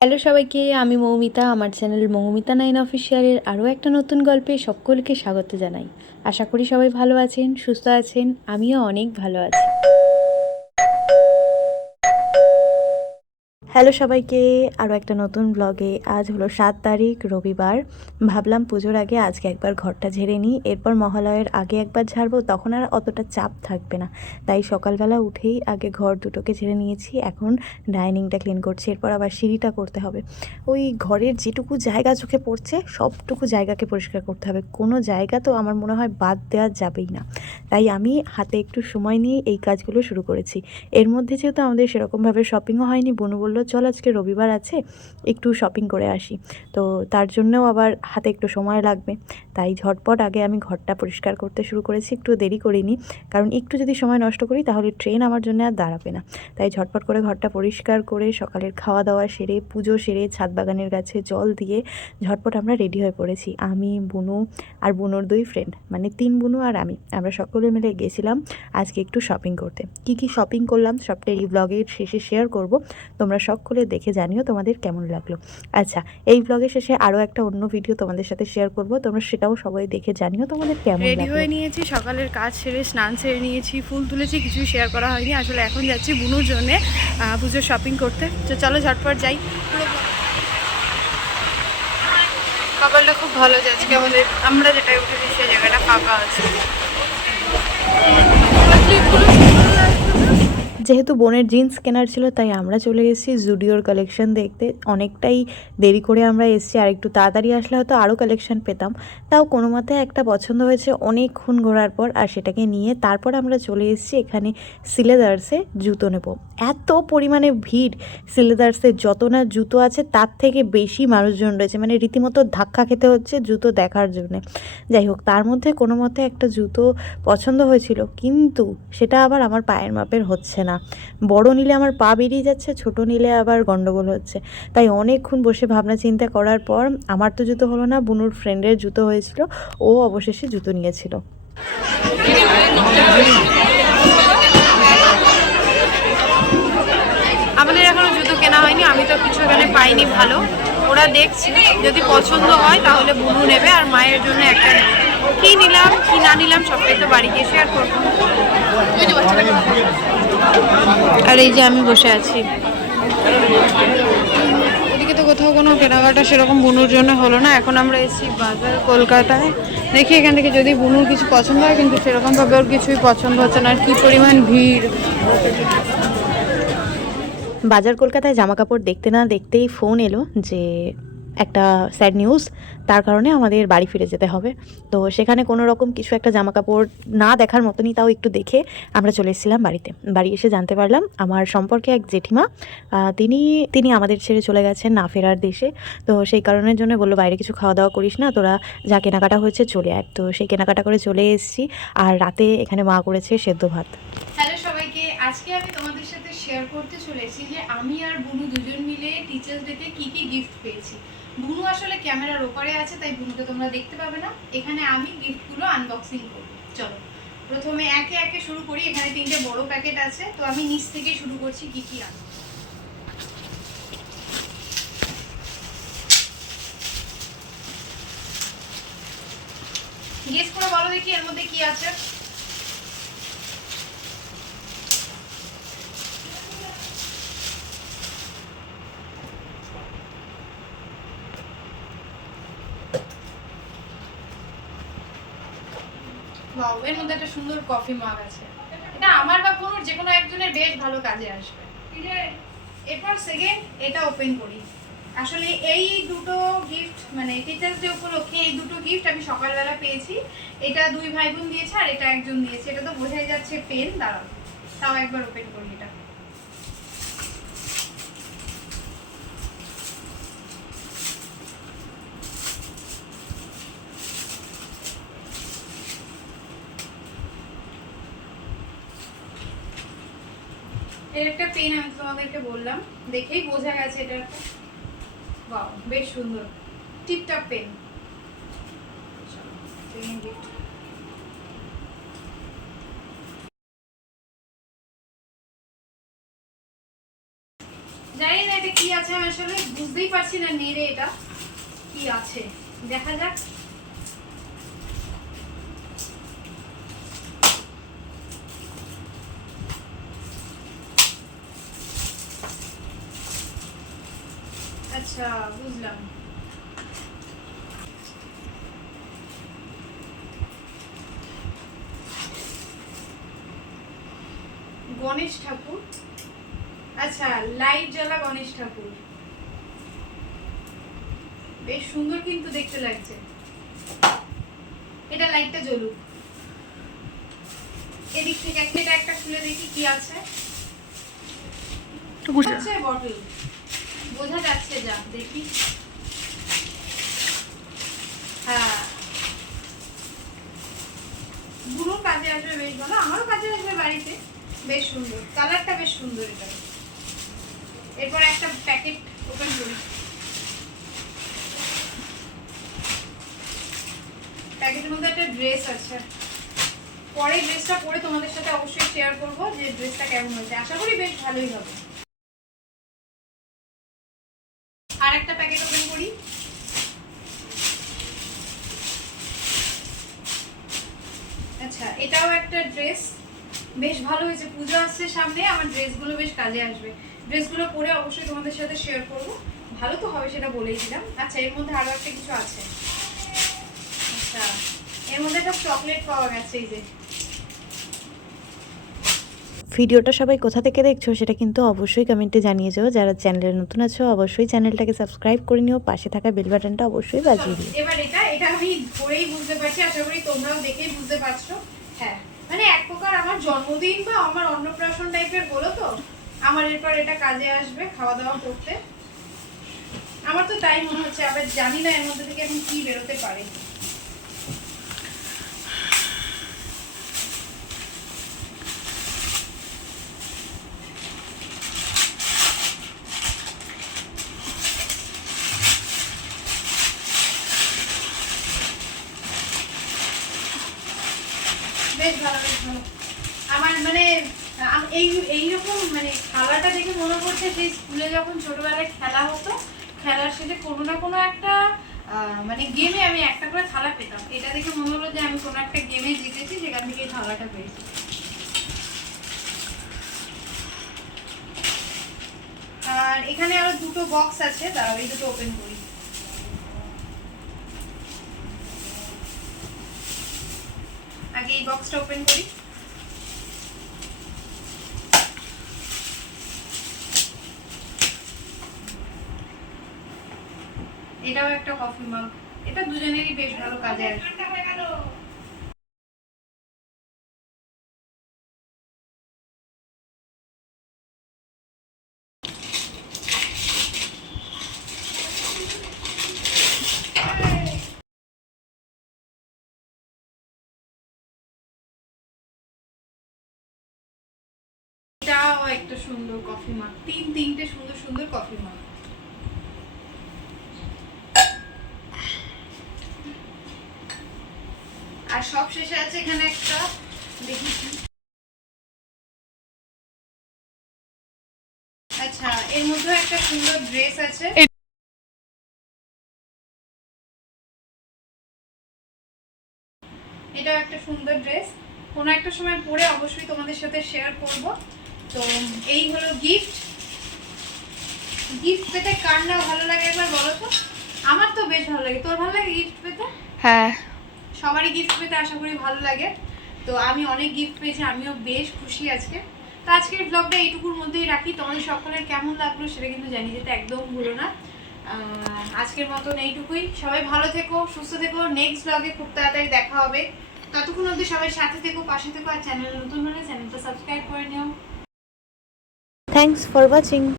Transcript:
Hello সবাইকে, আমি মৌমিতা, আমার চ্যানেল মৌমিতা নাইন অফিসিয়ালের আরও একটা নতুন গল্পে সকলকে স্বাগত জানাই। আশা করি সবাই ভালো আছেন, সুস্থ আছেন, আমিও অনেক ভালো আছি। হ্যালো সবাইকে আরও একটা নতুন ব্লগে আজ হলো সাত তারিখ, রবিবার। ভাবলাম পুজোর আগে আজকে একবার ঘরটা ঝেড়ে নিই। এরপর মহালয়ের আগে একবার ঝাড়বো, তখন আর অতটা চাপ থাকবে না। তাই সকালবেলা উঠেই আগে ঘর দুটোকে ঝেড়ে নিয়েছি। এখন ডাইনিংটা ক্লিন করছি, এরপর আবার সিঁড়িটা করতে হবে। ওই ঘরের যেটুকু জায়গা চোখে পড়ছে, সবটুকু জায়গাকে পরিষ্কার করতে হবে। কোনো জায়গা তো আমার মনে হয় বাদ দেওয়া যাবেই না। তাই আমি হাতে একটু সময় নিয়ে এই কাজগুলো শুরু করেছি। এর মধ্যে যেহেতু আমাদের সেরকমভাবে শপিংও হয়নি বনু বলল চল, আজকে রবিবার আছে, একটু শপিং করে আসি। তো তার জন্যও আবার হাতে একটু সময় লাগবে। তাই ঝটপট আগে আমি ঘরটা পরিষ্কার করতে শুরু করেছি, একটু দেরি করিনি। কারণ একটু যদি সময় নষ্ট করি, তাহলে ট্রেন আমার জন্য আর দাঁড়াবে না। তাই ঝটপট করে ঘরটা পরিষ্কার করে, সকালের খাওয়া দাওয়া সেরে, পুজো সেরে, ছাদ বাগানের গাছে জল দিয়ে ঝটপট আমরা রেডি হয়ে পড়েছি। আমি, বুনু আর বুনুর দুই ফ্রেন্ড মানে তিন বুনু আর আমি। আমরা সকলে মিলে গেছিলাম আজকে একটু শপিং করতে। কি কি শপিং করলাম সবটা এই ব্লগের শেষে শেয়ার করব। তোমরা সকলে দেখে জানিও তোমাদের কেমন লাগল। আচ্ছা এই ব্লগের শেষে আরও একটা অন্য ভিডিও তোমাদের সাথে শেয়ার করব। তোমরা সেটাও সবাই দেখে জানিও তোমাদের কেমন রেডি হয়ে নিয়েছি সকালের কাজ সেরে স্নান সেরে নিয়েছি ফুল তুলেছি কিছুই শেয়ার করা হয়নি। আসলে এখন যাচ্ছি বুনুর জন্য পুজোর শপিং করতে। তো চলো ঝটপট যাই। সকালটা খুব ভালো যাচ্ছে আমাদের আমরা যেটাই উঠেছি সেই জায়গাটা ফাঁকা আছে। যেহেতু বোনের জিন্স কেনার ছিল, তাই আমরা চলে এসেছি জুডিওর কালেকশন দেখতে। অনেকটাই দেরি করে আমরা এসেছি, আর একটু তাড়াতাড়ি আসলে হয়তো আরও কালেকশন পেতাম। তাও কোনো মতে একটা পছন্দ হয়েছে অনেকক্ষণ ঘোরার পর, আর সেটাকে নিয়ে তারপর আমরা চলে এসেছি এখানে সিলেদার্সে জুতো নেব। এত পরিমাণে ভিড় সিলেদার্সে, যত না জুতো আছে তার থেকে বেশি মানুষজন রয়েছে। মানে রীতিমতো ধাক্কা খেতে হচ্ছে জুতো দেখার জন্যে। যাই হোক, তার মধ্যে কোনো মতে একটা জুতো পছন্দ হয়েছিল, কিন্তু সেটা আবার আমার পায়ের মাপের হচ্ছে না। বড় নিলে আমার পা বেরিয়ে যাচ্ছে ছোট নিলে আবার গন্ডগোল হচ্ছে। তাই অনেকক্ষণ বসে ভাবনা চিন্তা করার পর আমার তো জুতো হলো না বুনুর ফ্রেন্ডের জুতো হয়েছিল ও অবশেষে জুতো নিয়েছিল। আমাদের এখনও জুতো কেনা হয়নি আমি তো কিছু এখানে পাইনি ভালো। ওরা দেখছে যদি পছন্দ হয় তাহলে বুনু নেবে আর মায়ের জন্য একটা নেবে। কি নিলাম কি না নিলাম সবটাই তো বাড়ি গিয়ে শেয়ার করব। আর এই যে আমি বসে আছি। এদিকে তো কোথাও কোনো কেনাকাটা সেরকম বুনুর জন্য হলো না। এখন আমরা এসেছি বাজার কলকাতায়। দেখি এখান থেকে যদি বুনুর কিছু পছন্দ হয় কিন্তু সেরকমভাবে ওর কিছুই পছন্দ হচ্ছে না। আর কী পরিমাণ ভিড়। বাজার কলকাতায় জামা কাপড় দেখতে না দেখতেই ফোন এলো যে একটা স্যাড নিউজ তার কারণে আমাদের বাড়ি ফিরে যেতে হবে। তো সেখানে কোনো রকম কিছু একটা জামা কাপড় না দেখার মতনই তাও একটু দেখে আমরা চলে এসেছিলাম বাড়িতে। বাড়ি এসে জানতে পারলাম আমার সম্পর্কে এক জেঠিমা তিনি তিনি আমাদের ছেড়ে চলে গেছেন না ফেরার দেশে। তো সেই কারণের জন্য বলল, বাইরে কিছু খাওয়া দাওয়া করিস না, তোরা যা কেনাকাটা হয়েছে চলে আয়। তো সেই কেনাকাটা করে চলে এসেছি আর রাতে এখানে মা করেছে সেদ্ধ ভাত। আজকে আমি তোমাদের সাথে শেয়ার করতে চলেছি যে আমি আর বুনু দুজন মিলে টিচার্স ডেতে কি কি গিফট পেয়েছি। বুনু আসলে ক্যামেরার ওপারে আছে, তাই বুনুকে তোমরা দেখতে পাবে না। এখানে আমি গিফটগুলো আনবক্সিং করব। চলো, প্রথমে একে একে শুরু করি। এখানে তিনটে বড় প্যাকেট আছে, তো আমি নিচ থেকে শুরু করছি কি কি আনব। গেস করে, বলো দেখি এর মধ্যে কি আছে। এর মধ্যে একটা সুন্দর কফি মাগ আছে। এটা আমার বা কোনো যে কোনো একজনের বেশ ভালো কাজে আসবে। এরপর সেকেন্ড এটা ওপেন করি। আসলে এই দুটো গিফট মানে টিচার্স ডে উপলক্ষে এই দুটো গিফট আমি সকালবেলা পেয়েছি। এটা দুই ভাই বোন দিয়েছে আর এটা একজন দিয়েছে। এটা তো বোঝাই যাচ্ছে পেন দাঁড়াও। তাও একবার ওপেন করি এটা। এর একটা পেন আমি তোমাদেরকে বললাম, দেখেই বোঝা গেছে এটা বাহ বেশ সুন্দর। টিপটপ পেন জানি না এটা কি আছে, আমি আসলে বুঝতেই পারছি না নেড়ে এটা কি আছে। দেখা যাক। আচ্ছা বুঝলাম। গণেশ ঠাকুর? আচ্ছা লাইট জ্বালা গণেশ ঠাকুর। বেশ সুন্দর কিন্তু দেখতে লাগছে। এটা লাইটটা জ্বলুক। এদিক থেকে একটা একটা খুলে দেখি কি আছে। আছে বটল। বোঝা যাচ্ছে যা, দেখি। হ্যাঁ। গুলো কাজে আসবে বেশ ভালো। আমারও কাজে আসবে বাড়িতে। বেশ সুন্দর। কালারটা বেশ সুন্দর এটা। এরপর একটা প্যাকেট ওপেন করি। প্যাকেটের মধ্যে একটা ড্রেস আছে। পরে ড্রেসটা পরে তোমাদের সাথে অবশ্যই শেয়ার করব যে ড্রেসটা কেমন হয়েছে। আশা করি বেশ ভালোই হবে। আর একটা প্যাকেট ওপেন করি। আচ্ছা এটাও একটা ড্রেস বেশ ভালো হয়েছে, পুজো আসছে সামনে, আমার ড্রেসগুলো বেশ কাজে আসবে। ড্রেসগুলো পরে অবশ্যই তোমাদের সাথে শেয়ার করব। ভালো তো হবে সেটা বলেই দিলাম। আচ্ছা এর মধ্যে আরও একটা কিছু আছে? আচ্ছা এর মধ্যে একটা চকলেট পাওয়া গেছে, এই যে। ভিডিওটা সবাই কোথা থেকে দেখছ সেটা কিন্তু অবশ্যই কমেন্টে জানিয়ে যাও। যারা চ্যানেলে নতুন আছো, অবশ্যই চ্যানেলটাকে সাবস্ক্রাইব করে নিও। পাশে থাকা বেল বাটনটা অবশ্যই বাজিয়ে দিও। এবার এটা এটা আমি ধরেই বুঝতে পারছি, আশা করি তোমরাও দেখেই বুঝতে পারছ। হ্যাঁ মানে এক প্রকার আমার জন্মদিন বা আমার অন্নপ্রাশন টাইপের বলো তো, আমার এরপর এটা কাজে আসবে খাওয়া দাওয়া করতে। আমার তো তাই মনে হচ্ছে, আবার জানি না এর মধ্যে থেকে আমি কি বেরোতে পারে বেশ ভালো বেশ ভালো আমার মানে আম- এই, এইরকম মানে খেলাটা দেখে মনে পড়ছে সেই স্কুলে যখন ছোটবেলায় খেলা হতো, খেলার শেষে কোনো না কোনো একটা মানে গেমে আমি একটা করে থালা পেতাম। এটা দেখে মনে হলো যে আমি কোনো একটা গেমে জিতেছি, সেখান থেকে থালাটা পেয়েছি। আর এখানে আরও দুটো বক্স আছে, দাঁড়াও, এই দুটো ওপেন করি। আগে এই বক্সটা ওপেন করি। এটাও একটা কফি মাগ এটা দুজনেরই বেশ ভালো কাজে এটাও একটা সুন্দর কফি মাগ তিন, তিনটে সুন্দর সুন্দর কফি মাগ আর সব শেষে আছে এখানে একটা, দেখি আচ্ছা এর মধ্যে একটা সুন্দর ড্রেস আছে। এটাও একটা সুন্দর ড্রেস। কোনো একটা সময় পরে অবশ্যই তোমাদের সাথে শেয়ার করব। তো, এই হলো গিফট গিফট পেতে কার না ভালো লাগে একবার বলো তো? আমার তো বেশ ভালো লাগে। তোর ভালো লাগে গিফট পেতে? হ্যাঁ। সবারই গিফট পেতে আশা করি ভালো লাগে। তো আমি অনেক গিফট পেয়েছি, আমিও বেশ খুশি আজকে। তো আজকের ব্লগটা এইটুকুর মধ্যেই রাখি। তোমাদের সকলের কেমন লাগল সেটা কিন্তু জানিয়ে যেতে একদম ভুলো না। আজকের মতন এইটুকুই। সবাই ভালো থেকো, সুস্থ থেকো। নেক্সট ব্লগে খুব তাড়াতাড়ি দেখা হবে। ততক্ষণ অবধি সবাই সাথে থেকো, পাশে থেকো, আর চ্যানেল নতুন হলে চ্যানেলটা সাবস্ক্রাইব করে নিও। Thanks for watching